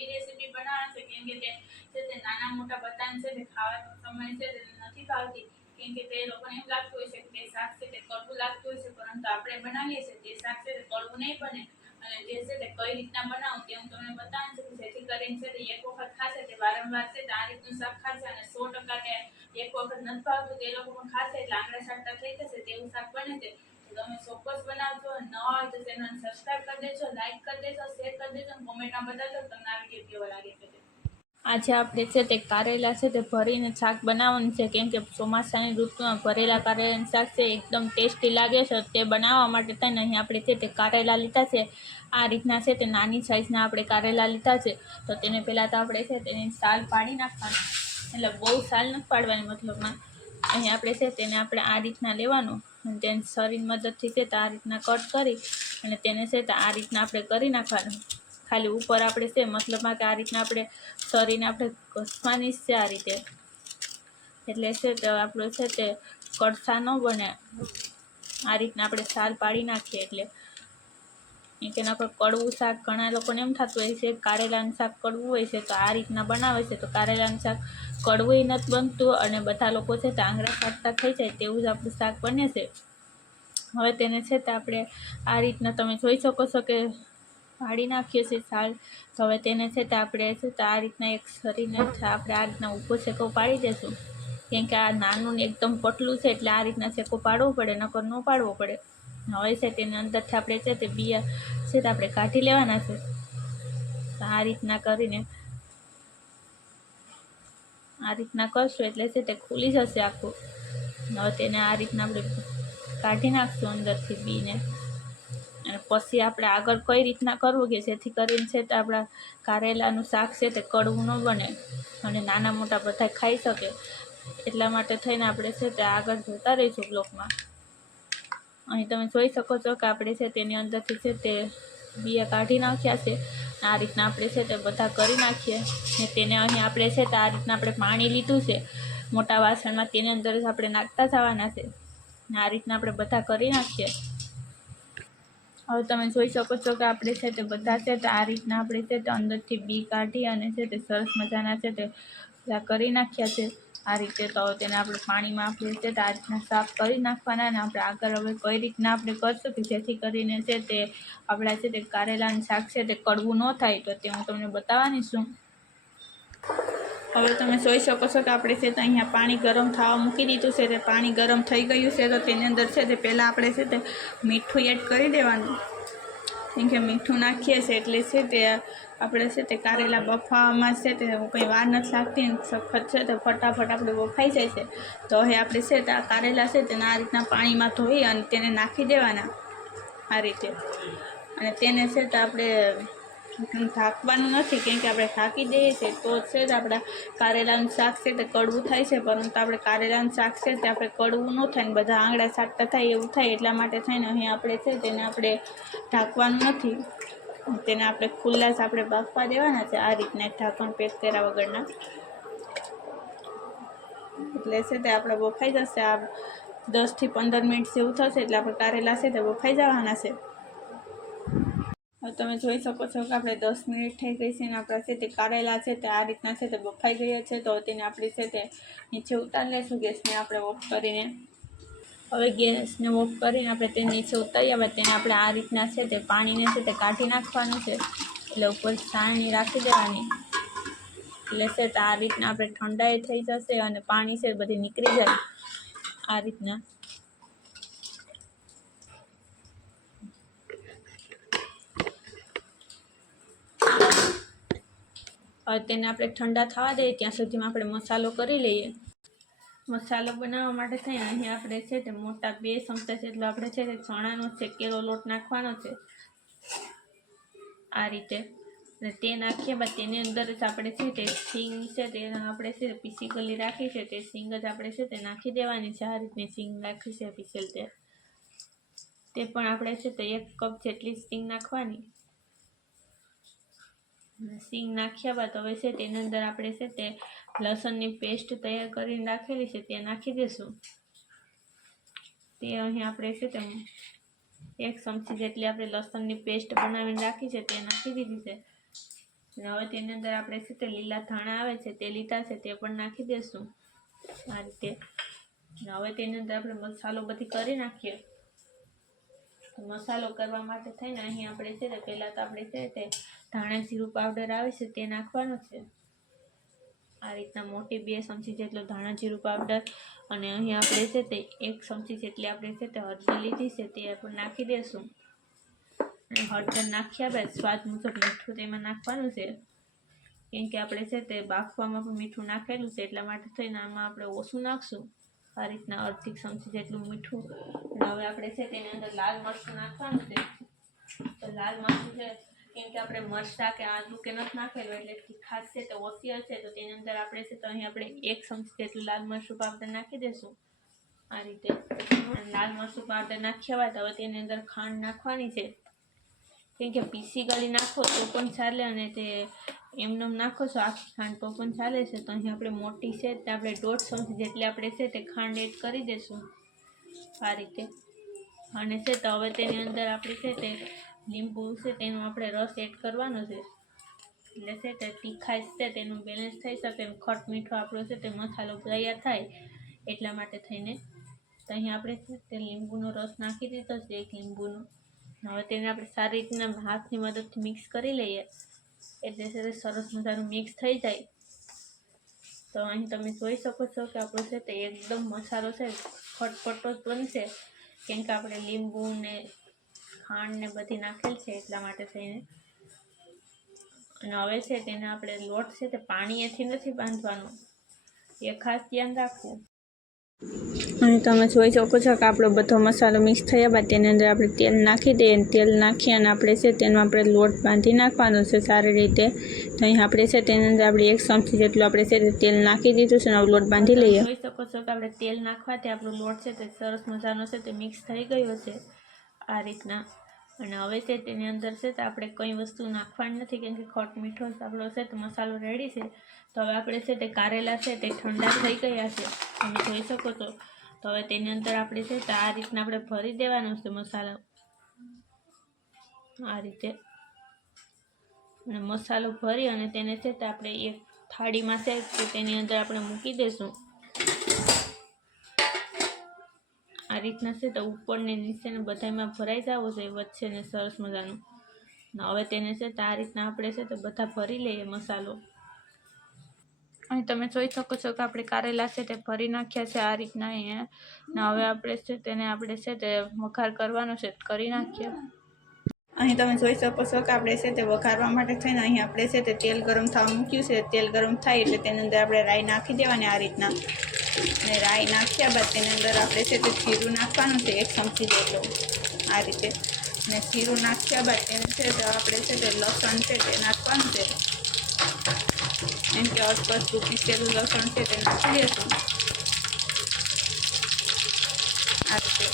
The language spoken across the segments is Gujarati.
એવી રેસીપી બનાવવાની છે કેમ કે તે નાના મોટા બધાને છે તે ખાવાનો સમય છે તે નથી ભાવતી, કેમ કે તે લોકોને એમ લાગતું હોય છે કે તે શાક છે તે કડવું લાગતું હોય છે, પરંતુ આપણે બનાવીએ છીએ તે શાક છે તે કડવું નહીં બને. અને જે છે તે કઈ રીતના બનાવું તે હું તમને બતાવું છું, જેથી કરીને છે તે એક વખત ખાશે તે વારંવાર છે તે આ રીતનું શાક ખાશે અને 100% કે એક વખત નથી ભાવતું તે લોકો પણ ખાશે એટલે આંગળા ચાટતા થઈ જશે તેવું શાક બને છે. તમે ચોક્કસ બનાવજો, ન હોય તો ચેનલ સબસ્ક્રાઇબ કરી દેજો, લાઈક કરી દેજો, શેર કરી દેજો અને કોમેન્ટમાં બતાવજો તમને આ વિડીયો કેવો લાગે છે. આજે આપણે છે તે કારેલા છે તે ભરીને શાક બનાવવાનું છે, કેમ કે ચોમાસાની ઋતુમાં ભરેલા કારેલાનું શાક છે એકદમ ટેસ્ટી લાગે છે. તે બનાવવા માટે થઈને અહીં આપણે છે તે કારેલા લીધા છે, આ રીતના છે તે નાની સાઈઝના આપણે કારેલા લીધા છે. તો તેને પહેલાં તો આપણે છે તેની સાલ પાડી નાખવાની, એટલે બહુ સાલ નથી પાડવાની, મતલબમાં અહીં આપણે છે તેને આપણે આ રીતના લેવાનું અને તેને શરીર મદદથી છે તો આ રીતના કટ કરી અને તેને છે તો આ રીતના આપણે કરી નાખવાનું. ખાલી ઉપર આપણે છે મતલબમાં કે આ રીતના આપણે શરીરને આપણે ઘસવાની છે આ રીતે, એટલે છે તો આપણું છે તે કડછા ન બને. આ રીતના આપણે સાલ પાડી નાખીએ એટલે કે નકર કડવું શાક ઘણા લોકોને એમ થતું હોય છે કારેલાનું શાક કડવું હોય છે, તો આ રીતના બનાવે છે તો કારેલાનું શાક કડવું નથી બનતું અને બધા લોકો છે તે આંગળા ચાટતા થઈ જાય તેવું જ આપણું શાક બને છે. હવે તેને છે તે આપણે આ રીતના તમે જોઈ શકો છો કે પાડી નાખીએ છીએ સાલ. તો હવે તેને છે તે આપણે છે તો આ રીતના એક શરીરને આપણે આ રીતના ઊભો શેકો પાડી દઈશું, કેમ કે આ નાનું ને એકદમ પતલું છે એટલે આ રીતના શેકો પાડવો પડે, નકર ન પાડવો પડે. હવે છે તેની અંદરથી આપણે છે તે બિયા છે તે આપણે કાઢી લેવાના છે. આ રીતના કરીને આ રીતના કરશું એટલે છે તે ખુલી જશે આખું. હવે તેને આ રીતના આપણે કાઢી નાખશું અંદરથી બીને, અને પછી આપણે આગળ કઈ રીતના કરવું કે જેથી કરીને છે તે આપણા કારેલાનું શાક છે તે કડવું ન બને અને નાના મોટા બધા ખાઈ શકે. એટલા માટે થઈને આપણે છે તે આગળ જોતા રહીશું બ્લોકમાં. અહીં તમે જોઈ શકો છો કે આપણે છે તેની અંદરથી છે તે બિયા કાઢી નાખ્યા છે. આ રીતના આપણે છે તે બધા કરી નાખીએ ને તેને અહીં આપણે છે તો આ રીતના આપણે પાણી લીધું છે મોટા વાસણમાં, તેની અંદર જ આપણે નાખતા જવાના છે. આ રીતના આપણે બધા કરી નાખીએ. હવે તમે જોઈ શકો છો કે આપણે છે તે બધા છે તો આ રીતના આપણે છે તે અંદરથી બી કાઢી અને છે તે સરસ મજાના છે તે કરી નાખ્યા છે આ રીતે. તો તેને આપણે પાણીમાં આપણે છે તે આ રીતના સાફ કરી નાખવાના અને આપણે આગળ હવે કઈ રીતના આપણે કરશું કે જેથી કરીને છે તે આપણા છે તે કારેલાનું શાક છે તે કડવું ન થાય, તો તે હું તમને બતાવવાની છું. હવે તમે જોઈ શકો છો કે આપણે છે તો અહીંયા પાણી ગરમ થવા મૂકી દીધું છે. તે પાણી ગરમ થઈ ગયું છે તો તેની અંદર છે તે પહેલાં આપણે છે તે મીઠું એડ કરી દેવાનું, કેમ કે મીઠું નાખીએ છીએ એટલે છે તે આપણે છે તે કારેલા બફાવામાં છે તે કંઈ વાર નથી લાગતી, સખત છે તે ફટાફટ આપણે બફાઈ જાય છે. તો હવે આપણે છે તે આ કારેલા છે તેને આ રીતના પાણીમાં ધોઈ અને તેને નાખી દેવાના આ રીતે. અને તેને છે તો આપણે ઢાંકવાનું નથી, કેમ કે આપણે ઢાંકી દઈએ છીએ તો છે જ આપણા કારેલાનું શાક છે તે કડવું થાય છે, પરંતુ આપણે કારેલાનું શાક છે તે આપણે કડવું ન થાય ને બધા આંગળા ચાટતા થાય એવું થાય. એટલા માટે થઈને અહીં આપણે છે તેને આપણે ઢાંકવાનું નથી, તેને આપણે ખુલ્લા જ આપણે બાફવા દેવાના છે આ રીતના ઢાંકણ પેક કર્યા વગરના. એટલે છે તે આપણે બફાઈ જશે. આ 10 થી 15 મિનિટ જેવું થશે એટલે આપણે કારેલા છે તે બફાઈ જવાના છે. હવે તમે જોઈ શકો છો કે આપણે 10 મિનિટ થઈ ગઈ છે અને આપણા છે તે કારેલા છે તે આ રીતના છે તે બફાઈ ગયા છે. તો તેને આપણી છે તે નીચે ઉતારી લઈશું ગેસને આપણે ઓફ કરીને. હવે ગેસને ઓફ કરીને આપણે તેને નીચે ઉતારી આવે તેને આપણે આ રીતના છે તે પાણીને છે તે કાઢી નાખવાનું છે, એટલે ઉપર છાણી રાખી દેવાની. એટલે છે તો આ રીતના આપણે ઠંડાઈ થઈ જશે અને પાણી છે બધી નીકળી જાય આ રીતના. હવે તેને આપણે ઠંડા થવા દઈએ ત્યાં સુધીમાં આપણે મસાલો કરી લઈએ. મસાલો બનાવવા માટે થઈ અહીં આપણે છે તે મોટા 2 ચમચા જેટલો આપણે છે તે ચણાનો શેકેલો લોટ નાખવાનો છે આ રીતે. અને તે નાખીએ બાદ તેની અંદર જ આપણે છે તે સિંગ છે તે આપણે છે પીસી ગલી રાખી છે તે સિંગ જ આપણે છે તે નાખી દેવાની છે. આ રીતની સિંગ નાખી છે પીસેલ તે પણ આપણે છે તે 1 કપ જેટલી સિંગ નાખવાની. સિંગ નાખ્યા બાદ હવે છે તેની અંદર આપણે છે તે લસણની પેસ્ટ તૈયાર કરીને રાખેલી છે તે નાખી દઈશું. તે અહીં આપણે છે તે 1 ચમચી જેટલી આપણે લસણની પેસ્ટ બનાવીને રાખી છે તે નાખી દીધી છે. અને હવે તેની અંદર આપણે છે તે લીલા ધાણા આવે છે તે લીધા છે તે પણ નાખી દઈશું આ રીતે. અને હવે તેની અંદર આપણે મસાલો બધી કરી નાખીએ. મસાલો કરવા માટે થઈને અહીં આપણે છે તે પહેલાં તો આપણે છે તે ધાણા જીરું પાવડર આવે છે તે નાખવાનો છે. આ રીતના મોટી 2 ચમચી જેટલો ધાણા જીરું પાવડર, અને અહીં આપણે છે તે 1 ચમચી જેટલી આપણે છે તે હળદર લીધી છે તે પણ નાખી દઈશું. અને હળદર નાખ્યા બાદ સ્વાદ મુજબ મીઠું તેમાં નાખવાનું છે, કેમ કે આપણે છે તે બાફવામાં પણ મીઠું નાખેલું છે એટલા માટે થઈને આમાં આપણે ઓછું નાખશું. આ રીતના અડધી ચમચી જેટલું મીઠું. અને હવે આપણે છે તેની અંદર લાલ મરચું નાખવાનું છે. તો લાલ મરચું છે કેમ કે આપણે મરચાં કે આદુ કે નથી નાખેલું એટલે તીખાશ છે તે ઓછી હશે, તો તેની અંદર આપણે છે તો અહીં આપણે 1 ચમચી જેટલું લાલ મરચું પાવડર નાખી દઈશું આ રીતે. લાલ મરચું પાવડર નાખ્યા બાદ હવે તેની અંદર ખાંડ નાખવાની છે, કેમ કે પીસી ગળી નાખો તો પણ ચાલે અને તે એમને નાખો છો આખી ખાંડ તો પણ ચાલે છે. તો અહીં આપણે મોટી છે તે આપણે 1.5 ચમચી જેટલી આપણે છે તે ખાંડ એડ કરી દઈશું આ રીતે. અને છે તો હવે તેની અંદર આપણે છે તે લીંબુ છે તેનો આપણે રસ એડ કરવાનો છે, એટલે છે તે તીખાશ છે તેનું બેલેન્સ થઈ શકે, ખટ મીઠો આપણો છે તે મસાલો તૈયાર થાય એટલા માટે થઈને. તો અહીં આપણે છે તે લીંબુનો રસ નાખી દીધો છે 1 લીંબુનો. હવે તેને આપણે સારી રીતના હાથની મદદથી મિક્સ કરી લઈએ એટલે છે તે સરસ મજાનું મિક્સ થઈ જાય. તો અહીં તમે જોઈ શકો છો કે આપણો છે તે એકદમ મસાલો છે ખટપટો જ બનશે, કેમ કે આપણે લીંબુ ને ખાંડ ને બધી નાખેલ છે એટલા માટે થઈને. અને હવે છે તેને આપણે લોટ છે તે પાણીએથી નથી બાંધવાનો, એ ખાસ ધ્યાન રાખવું. અને તમે જોઈ શકો છો કે આપણો બધો મસાલો મિક્સ થયા બાદ તેની અંદર આપણે તેલ નાખી દઈએ. તેલ નાખી અને આપણે છે તેનો આપણે લોટ બાંધી નાખવાનો છે સારી રીતે. તો અહીં આપણે છે તેની અંદર આપણે 1 ચમચી જેટલું આપણે છે તે તેલ નાખી દીધું છે અને લોટ બાંધી લઈએ. જોઈ શકો છો કે આપણે તેલ નાખવાથી આપણો લોટ છે તે સરસ મજાનો છે તે મિક્સ થઈ ગયો છે આ રીતના. અને હવે છે તેની અંદર છે તે આપણે કંઈ વસ્તુ નાખવાની નથી, કેમ કે ખટ મીઠો આપણો છે તો મસાલો રેડી છે. તો હવે આપણે છે તે કારેલા છે તે ઠંડા થઈ ગયા છે તમે જોઈ શકો છો. તો હવે તેની અંદર આપણે છે તો આ રીતના આપણે ભરી દેવાનો છે મસાલો આ રીતે. અને મસાલો ભરી અને તેને છે તે આપણે એક થાળીમાં છે તો તેની અંદર આપણે મૂકી દઈશું આ રીતના છે તો ઉપર ને નીચે ને બધામાં ભરાઈ જવો જોઈએ વચ્ચે ને સરસ મજાનું. હવે તેને છે તો આ રીતના આપણે છે તો બધા ભરી લઈએ મસાલો. અહીં તમે જોઈ શકો છો કે આપણે કારેલા છે તે ભરી નાખ્યા છે આ રીતના અહીંયા. ને હવે આપણે છે તેને આપણે છે તે વઘાર કરવાનો છે કરી નાખીએ. અહીં તમે જોઈ શકો છો કે આપણે છે તે વઘારવા માટે થઈને અહીં આપણે છે તે તેલ ગરમ થવા મૂક્યું છે. તેલ ગરમ થાય એટલે તેની અંદર આપણે રાઈ નાખી દેવાની આ રીતના. અને રાઈ નાખ્યા બાદ તેની અંદર આપણે છે તે જીરું નાખવાનું છે 1 ચમચી જેટલું આ રીતે. અને જીરું નાખ્યા બાદ તેને છે તો આપણે છે તે લસણ છે તે નાખવાનું છે, એમ કે અડધું પીસેલું લસણ છે તે નાખી દઈશું આ રીતે.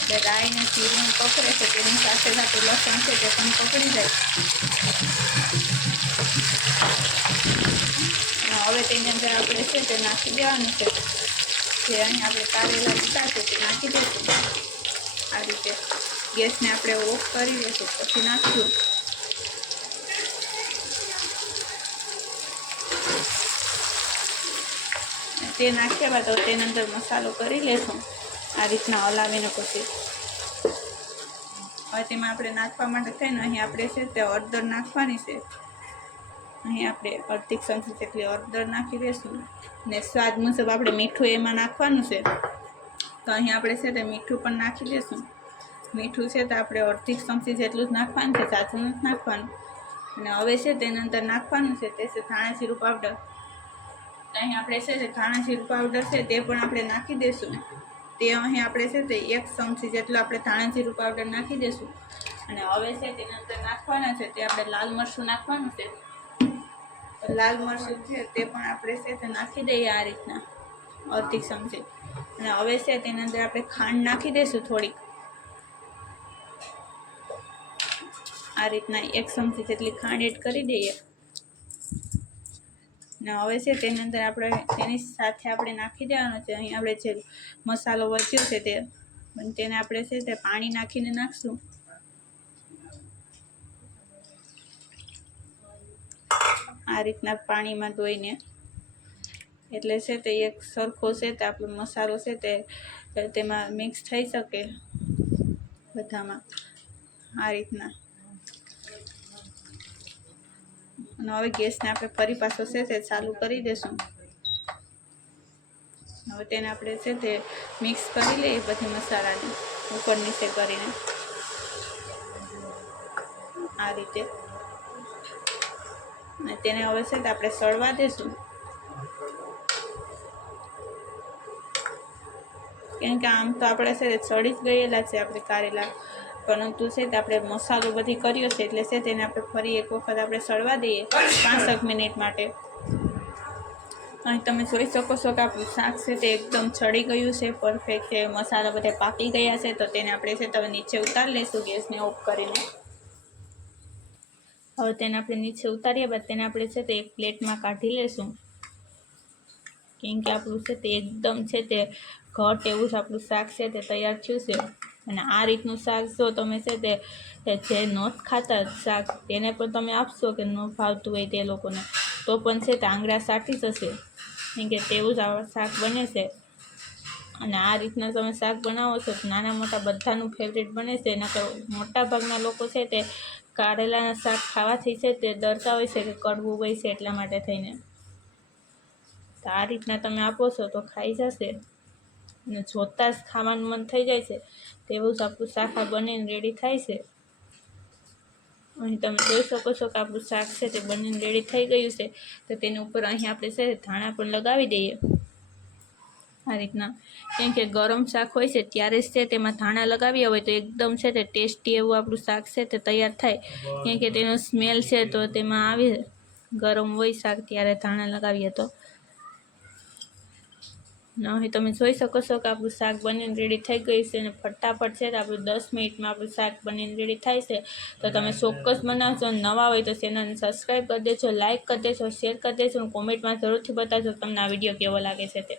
એટલે રાઈ ને જીરું પકડે છે તેની સાથે સાથે લસણ છે તે પણ પકડી જાય. અને હવે તેની અંદર આપણે છે તે નાખી દેવાનું છે જે અહીં આપણે કારેલા લીધા છે તે નાખી દઈશું આ રીતે. ગેસને આપણે ઓફ કરી દઈશું પછી નાખશું. તે નાખ્યા બાદ હવે તેની અંદર મસાલો કરી લેશું આ રીતના હલાવીને. પછી હવે તેમાં આપણે નાખવા માટે થઈને અહીં આપણે છે તે હળદર નાખવાની છે. અહીં આપણે અડધી ચમચી જેટલી હળદર નાખી દઈશું ને સ્વાદ મુજબ આપણે મીઠું એમાં નાખવાનું છે. તો અહીં આપણે છે તે મીઠું પણ નાખી દઈશું. મીઠું છે તો આપણે અડધી ચમચી જેટલું જ નાખવાનું છે, ઝાઝું નથી નાખવાનું. અને હવે છે તેની અંદર નાખવાનું છે તે છે ધાણા જીરું પાવડર. અહીં આપણે છે તે ધાણા જીરું પાવડર છે તે પણ આપણે નાખી દઈશું. તે અહીં આપણે છે તે 1 ચમચી જેટલું આપણે ધાણા જીરું પાવડર નાખી દઈશું. અને હવે છે તેની અંદર નાખવાના છે તે આપણે લાલ મરચું નાખવાનું છે. લાલ મરચું છે તે પણ આપણે છે તે નાખી દઈએ આ રીતના અડધી ચમચી. અને હવે છે તેની અંદર આપણે ખાંડ નાખી દઈશું થોડીક આ રીતના 1 ચમચી જેટલી ખાંડ એડ કરી દઈએ. ને હવે છે તેની અંદર આપણે તેની સાથે આપણે નાખી દેવાનો છે અહીં આપણે જે મસાલો વધ્યો છે તેને આપણે છે તે પાણી નાખીને નાખશું આ રીતના પાણીમાં ધોઈને, એટલે છે તે એક સરખો છે તે આપણો મસાલો છે તે તેમાં મિક્સ થઈ શકે બધામાં આ રીતના. અને હવે ગેસને આપણે ફરી પાછો છે તે ચાલુ કરી દઈશું. હવે તેને આપણે છે તે મિક્સ કરી લઈએ બધી મસાલાની ઉપર નીચે કરીને આ રીતે. અને તેને હવે છે તે આપણે સળવા દઈશું, કેમ કે આમ તો આપણે છે તે સળી જ ગયેલા છે આપણે કારેલા, પરંતુ છે તે આપણે મસાલો બધી કર્યો છે એટલે છે તેને આપણે ફરી એક વખત આપણે સળવા દઈએ 5 મિનિટ માટે. અહીં તમે જોઈ શકો છો કે આપણું શાક છે તે એકદમ ચડી ગયું છે, પરફેક્ટ છે, મસાલા બધા પાકી ગયા છે. તો તેને આપણે છે તો નીચે ઉતારી લઈશું ગેસને ઓફ કરીને. હવે તેને આપણે નીચે ઉતાર્યા બાદ તેને આપણે છે તે એક પ્લેટમાં કાઢી લઈશું, કેમ કે આપણું છે તે એકદમ છે તે ઘટ એવું જ આપણું શાક છે તે તૈયાર થયું છે. અને આ રીતનું શાક જો તમે છે તે જે નોટ ખાતા શાક તેને પણ તમે આપશો કે ન ભાવતું હોય તે લોકોને, તો પણ છે તે આંગળા સાટી જશે, કેમ કે તેવું જ આ શાક બને છે. અને આ રીતના તમે શાક બનાવો છો તો નાના મોટા બધાનું ફેવરેટ બને છે. નકર મોટા ભાગના લોકો છે તે કારેલાના શાક ખાવાથી છે તે ડરતા હોય છે કે કડવું હોય છે એટલા માટે થઈને. તો આ રીતના તમે આપો છો તો ખાઈ જશે અને જોતાં જ ખાવાનું મન થઈ જાય છે. તેવું જ આપણું શાક આ બનીને રેડી થાય છે. અહીં તમે જોઈ શકો છો કે આપણું શાક છે તે બનીને રેડી થઈ ગયું છે. તો તેની ઉપર અહીં આપણે છે ધાણા પણ લગાવી દઈએ આ રીતના, કેમ કે ગરમ શાક હોય છે ત્યારે જ છે તેમાં ધાણા લગાવ્યા હોય તો એકદમ છે તે ટેસ્ટી એવું આપણું શાક છે તે તૈયાર થાય, કેમ કે તેનો સ્મેલ છે તો તેમાં આવે. ગરમ હોય શાક ત્યારે ધાણા લગાવીએ તો. અહીં તમે જોઈ શકો છો કે આપણું શાક બનીને રેડી થઈ ગયું છે અને ફટાફટ છે તો આપણું 10 મિનિટમાં આપણું શાક બનીને રેડી થાય છે. તો તમે ચોક્કસ બનાવજો. નવા હોય તો ચેનલને સબસ્ક્રાઈબ કરી દેજો, લાઇક કરી દેજો, શેર કરી દેજો અને કોમેન્ટમાં જરૂરથી બતાવજો તમને આ વિડીયો કેવો લાગે છે તે.